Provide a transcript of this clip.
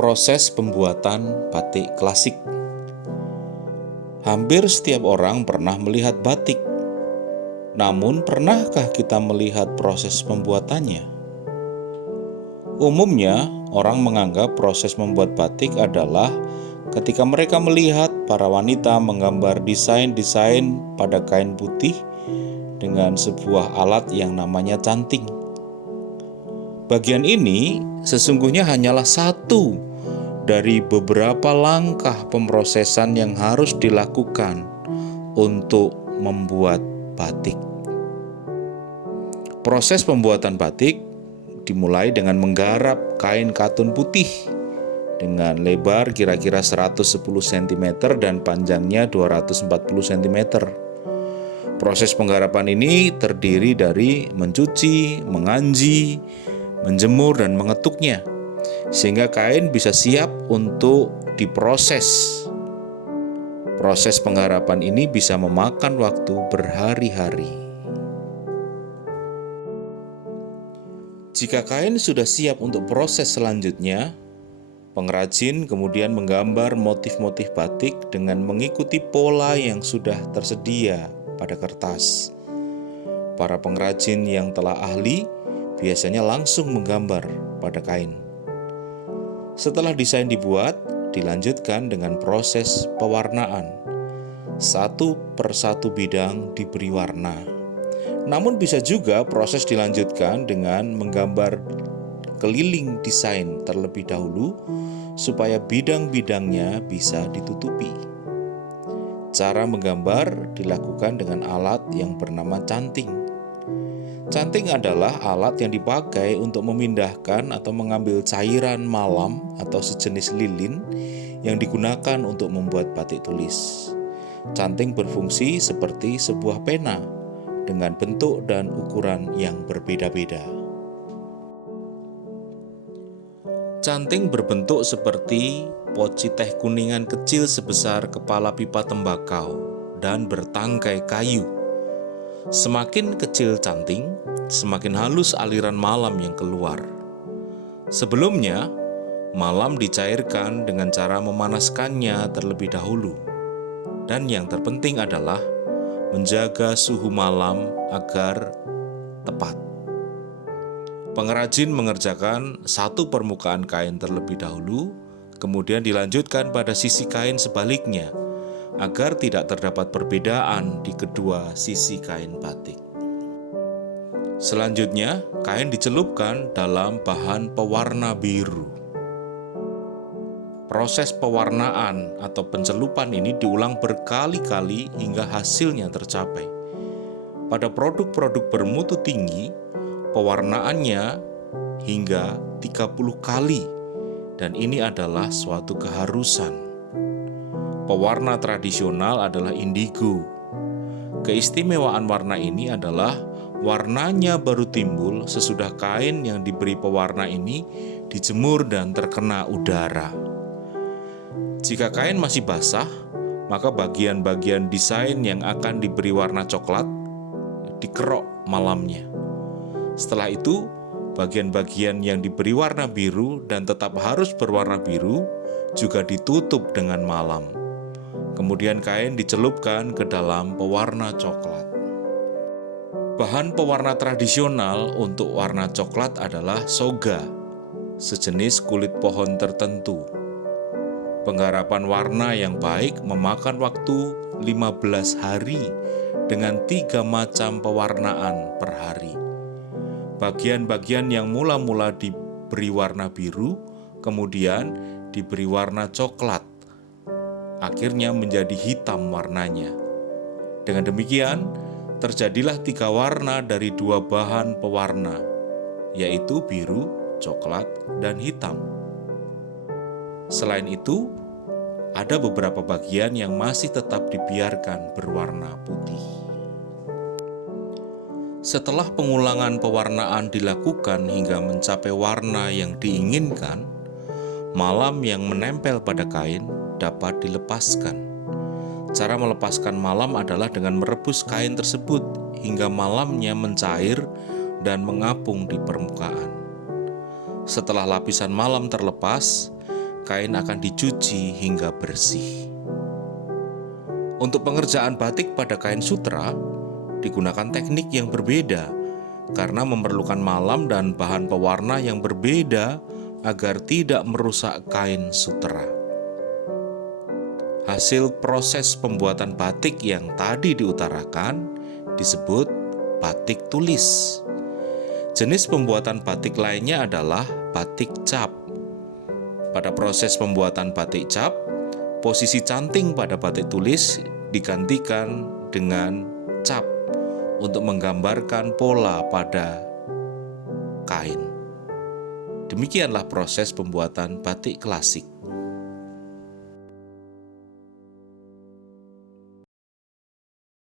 Proses pembuatan batik klasik. Hampir setiap orang pernah melihat batik. Namun, pernahkah kita melihat proses pembuatannya? Umumnya, orang menganggap proses membuat batik adalah ketika mereka melihat para wanita menggambar desain-desain pada kain putih dengan sebuah alat yang namanya canting. Bagian ini sesungguhnya hanyalah satu dari beberapa langkah pemrosesan yang harus dilakukan untuk membuat batik. Proses pembuatan batik dimulai dengan menggarap kain katun putih dengan lebar kira-kira 110 cm dan panjangnya 240 cm. Proses penggarapan ini terdiri dari mencuci, menganji, menjemur, dan mengetuknya, sehingga kain bisa siap untuk diproses. Proses penggarapan ini bisa memakan waktu berhari-hari. Jika kain sudah siap untuk proses selanjutnya, pengrajin kemudian menggambar motif-motif batik dengan mengikuti pola yang sudah tersedia pada kertas. Para pengrajin yang telah ahli biasanya langsung menggambar pada kain. Setelah desain dibuat, dilanjutkan dengan proses pewarnaan. Satu persatu bidang diberi warna. Namun bisa juga proses dilanjutkan dengan menggambar keliling desain terlebih dahulu supaya bidang-bidangnya bisa ditutupi. Cara menggambar dilakukan dengan alat yang bernama canting. Canting adalah alat yang dipakai untuk memindahkan atau mengambil cairan malam atau sejenis lilin yang digunakan untuk membuat batik tulis. Canting berfungsi seperti sebuah pena dengan bentuk dan ukuran yang berbeda-beda. Canting berbentuk seperti poci teh kuningan kecil sebesar kepala pipa tembakau dan bertangkai kayu. Semakin kecil canting, semakin halus aliran malam yang keluar. Sebelumnya, malam dicairkan dengan cara memanaskannya terlebih dahulu. Dan yang terpenting adalah menjaga suhu malam agar tepat. Pengrajin mengerjakan satu permukaan kain terlebih dahulu, kemudian dilanjutkan pada sisi kain sebaliknya, agar tidak terdapat perbedaan di kedua sisi kain batik. Selanjutnya, kain dicelupkan dalam bahan pewarna biru. Proses pewarnaan atau pencelupan ini diulang berkali-kali hingga hasilnya tercapai. Pada produk-produk bermutu tinggi, pewarnaannya hingga 30 kali, dan ini adalah suatu keharusan. Pewarna tradisional adalah indigo. Keistimewaan warna ini adalah warnanya baru timbul sesudah kain yang diberi pewarna ini dijemur dan terkena udara. Jika kain masih basah, maka bagian-bagian desain yang akan diberi warna coklat dikerok malamnya. Setelah itu, bagian-bagian yang diberi warna biru dan tetap harus berwarna biru juga ditutup dengan malam. Kemudian kain dicelupkan ke dalam pewarna coklat. Bahan pewarna tradisional untuk warna coklat adalah soga, sejenis kulit pohon tertentu. Penggarapan warna yang baik memakan waktu 15 hari dengan 3 macam pewarnaan per hari. Bagian-bagian yang mula-mula diberi warna biru, kemudian diberi warna coklat, akhirnya menjadi hitam warnanya. Dengan demikian, terjadilah 3 warna dari 2 bahan pewarna, yaitu biru, coklat, dan hitam. Selain itu, ada beberapa bagian yang masih tetap dibiarkan berwarna putih. Setelah pengulangan pewarnaan dilakukan hingga mencapai warna yang diinginkan, malam yang menempel pada kain dapat dilepaskan. Cara melepaskan malam adalah dengan merebus kain tersebut hingga malamnya mencair dan mengapung di permukaan. Setelah lapisan malam terlepas, kain akan dicuci hingga bersih. Untuk pengerjaan batik pada kain sutra, digunakan teknik yang berbeda karena memerlukan malam dan bahan pewarna yang berbeda agar tidak merusak kain sutra. Hasil proses pembuatan batik yang tadi diutarakan disebut batik tulis. Jenis pembuatan batik lainnya adalah batik cap. Pada proses pembuatan batik cap, posisi canting pada batik tulis digantikan dengan cap untuk menggambarkan pola pada kain. Demikianlah proses pembuatan batik klasik.